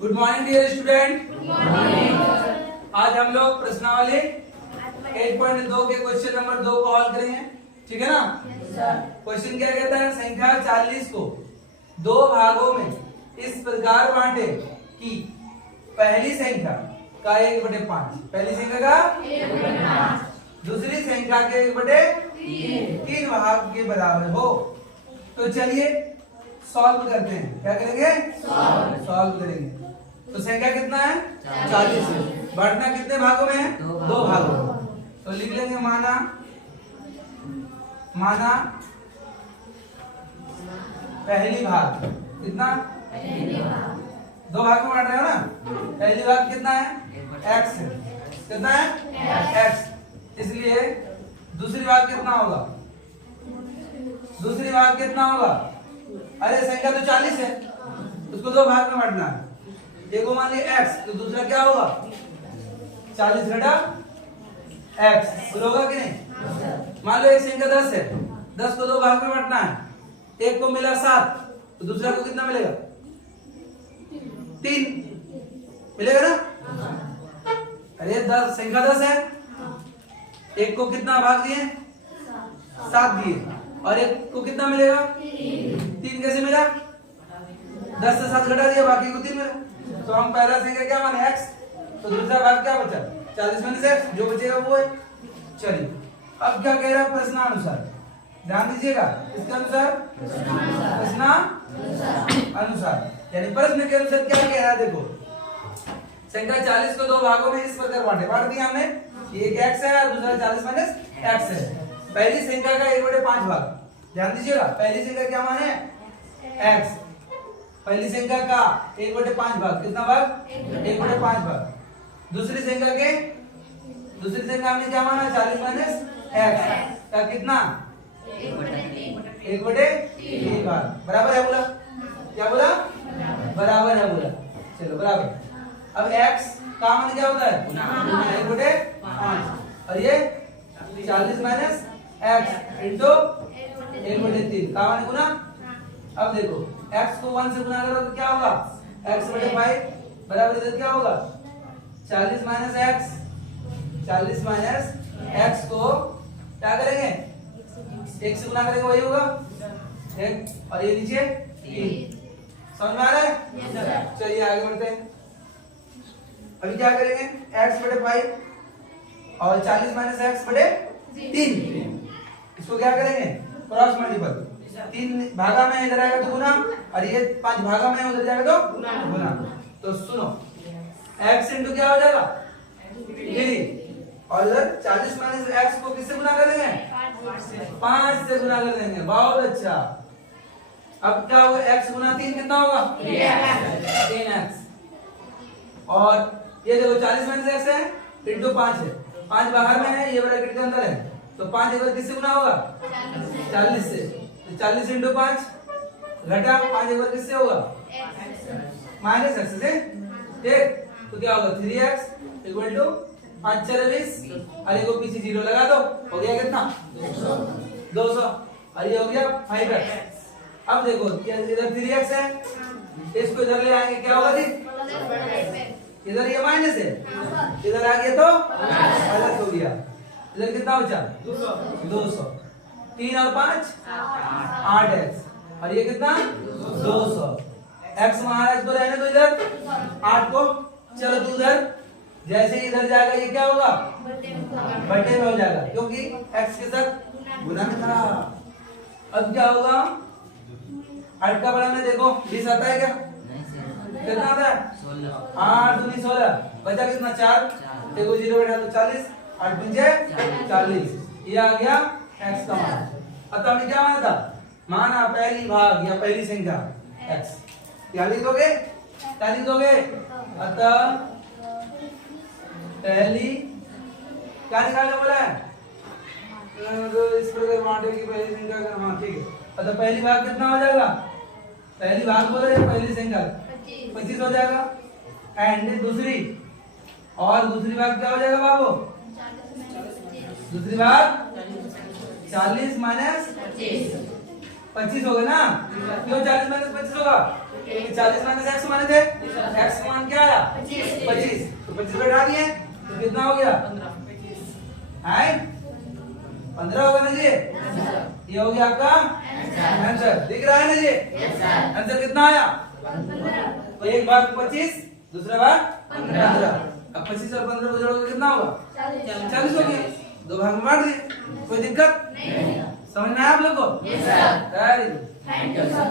Good morning dear student. आज हम लोग प्रश्नावली 8.2 के क्वेश्चन नंबर 2 को हल करेंगे, ठीक है ना। क्वेश्चन क्या कहता है, संख्या 40 को दो भागों में इस प्रकार बांटे कि पहली संख्या का 1/5, पहली संख्या का 1/5 दूसरी संख्या के 1/3 भाग के बराबर हो। तो चलिए सॉल्व करते हैं। क्या करेंगे? सॉल्व करेंगे। तो संख्या कितना है? 40 है। बांटना कितने भागों में है? दो भागों में। तो लिख लेंगे माना पहली भाग कितना? दो भाग में बांट रहे हो ना। पहली भाग कितना है? x है। कितना है? x। इसलिए दूसरी भाग कितना होगा? दूसरी भाग कितना होगा? अरे संख्या तो 40 है, उसको दो भाग में बांटना है। एक को मान लिया x, तो दूसरा क्या होगा? 40 घटा x होगा कि नहीं? मान लो एक संख्या 10 है, 10 को दो भाग में बांटना है। एक को मिला 7, तो दूसरा को कितना मिलेगा? 3 मिलेगा ना। अरे 10 संख्या 10 है, एक को कितना भाग दिए? 7 दिए, और एक को कितना मिलेगा? 3 कैसे मिला? 10 से 7 घटा दिया, बाकी को 3 मिला। तो हम पहला संख्या क्या माने? x, तो दूसरा भाग क्या बचा? 40 माइनस x, जो बचेगा वो है। चलिए अब क्या कह रहा है? प्रश्नानुसार ध्यान दीजिएगा। इसके अनुसार अनुसार यानी प्रश्न के अनुसार क्या कह रहा है? देखो संख्या 40 को दो भागों में इस प्रकार बांट दिया हमने। एक x है और दूसरा 40 माइनस x है। पहली संख्या का 1/5 भाग, ध्यान दीजिएगा। पहली संख्या क्या माने? x। पहली संख्या का 1/5 भाग, कितना भाग? 1/5 भाग। दूसरी संख्या हमने क्या माना? 40 माइनस x का कितना? 1/3 भाग। बराबर है बोला? क्या बोला? बराबर है बोला। चलो बराबर। अब x का मान क्या होता है? 1/5, और ये 40 माइनस x इंटू 1/3 का मान गुना। अब देखो x को 1 से गुना करो तो क्या होगा? x/5 बराबर इधर क्या होगा? 40 माइनस x। 40 माइनस x को क्या करेंगे? 1 से गुना करेंगे, वही होगा 1, और ये नीचे 3। समझ में आ रहा है? चलिए आगे बढ़ते हैं। अभी क्या करेंगे? x/5 और 40 माइनस x/3, इसको क्या करेंगे? Cross multiple. 3 भागा में इधर आएगा तो गुना, और ये 5 भागा में उधर जाएगा तो गुना। तो सुनो x इंटू क्या हो जाएगा? 3, और इधर 40 माइनस x को किससे गुना कर देंगे? 5 से गुना कर देंगे। बहुत अच्छा। अब क्या होगा? x गुना 3 कितना होगा? 3x। और ये देखो 40 माइनस x है इंटू 5 है, 5 बाहर में है, ये ब्रैकेट के अंदर है, तो 5 एक बार किससे गुना होगा? 40 से। तो 40 इंटू 5 घटा 5 एक बार किससे होगा? माइनस x से। ठीक, तो क्या होगा? 3x इक्वल टू 5 4 20, और ये को पीछे 0 लगा दो, हो गया कितना? 200, और ये हो गया 5x। अब देखो इधर 3x है, इसको इधर ले आएंगे, क्या होगा जी? इधर ये माइनस है, इधर आ गया तो प्लस हो गया। इधर कितना बचा? 200। 3 और 5 8x, और ये कितना? 200। x महाराज को रहने दो इधर, 8 को चलो तू उधर। जैसे इधर जाएगा ये क्या होगा? बटे में हो जाएगा, क्योंकि x के साथ गुना में था। अब क्या होगा? 8 का बड़ा में देखो 20 आता है क्या? कितना आता है? 8 दूनी 16, बचा कितना? 4। देखो 0 बैठा तो 40, 8 पंजे 40, ये आ गया x का मान। अतः हमने क्या माना था? माना पहली भाग या पहली संख्या x। क्या लिख दोगे? क्या लिख दोगे? अतः पहली क्या निकालने बोला है? इस प्रकार बांटे की पहली संख्या का। हाँ ठीक है। अतः पहली भाग कितना हो जाएगा? पहली भाग बोला या पहली संख्या 25 हो जाएगा। एंड दूसरी भाग क्या हो जाएगा बाबू? दूसरी भाग 40 माइनस 25 होगा ना। क्यों 40 माइनस 25 होगा? 40 माइनस x माने थे, x 15 होगा ना जी। ये हो गया आपका आंसर, दिख रहा है ना जी। आंसर कितना आया? तो एक भाग 25, दूसरा भाग 15। अब 25 और 15 को जोड़ोगे कितना होगा? 40 हो गया। दो भाग में बांट दिए, कोई दिक्कत नहीं। समझ में आया आप लोग को? Very good, thank you sir.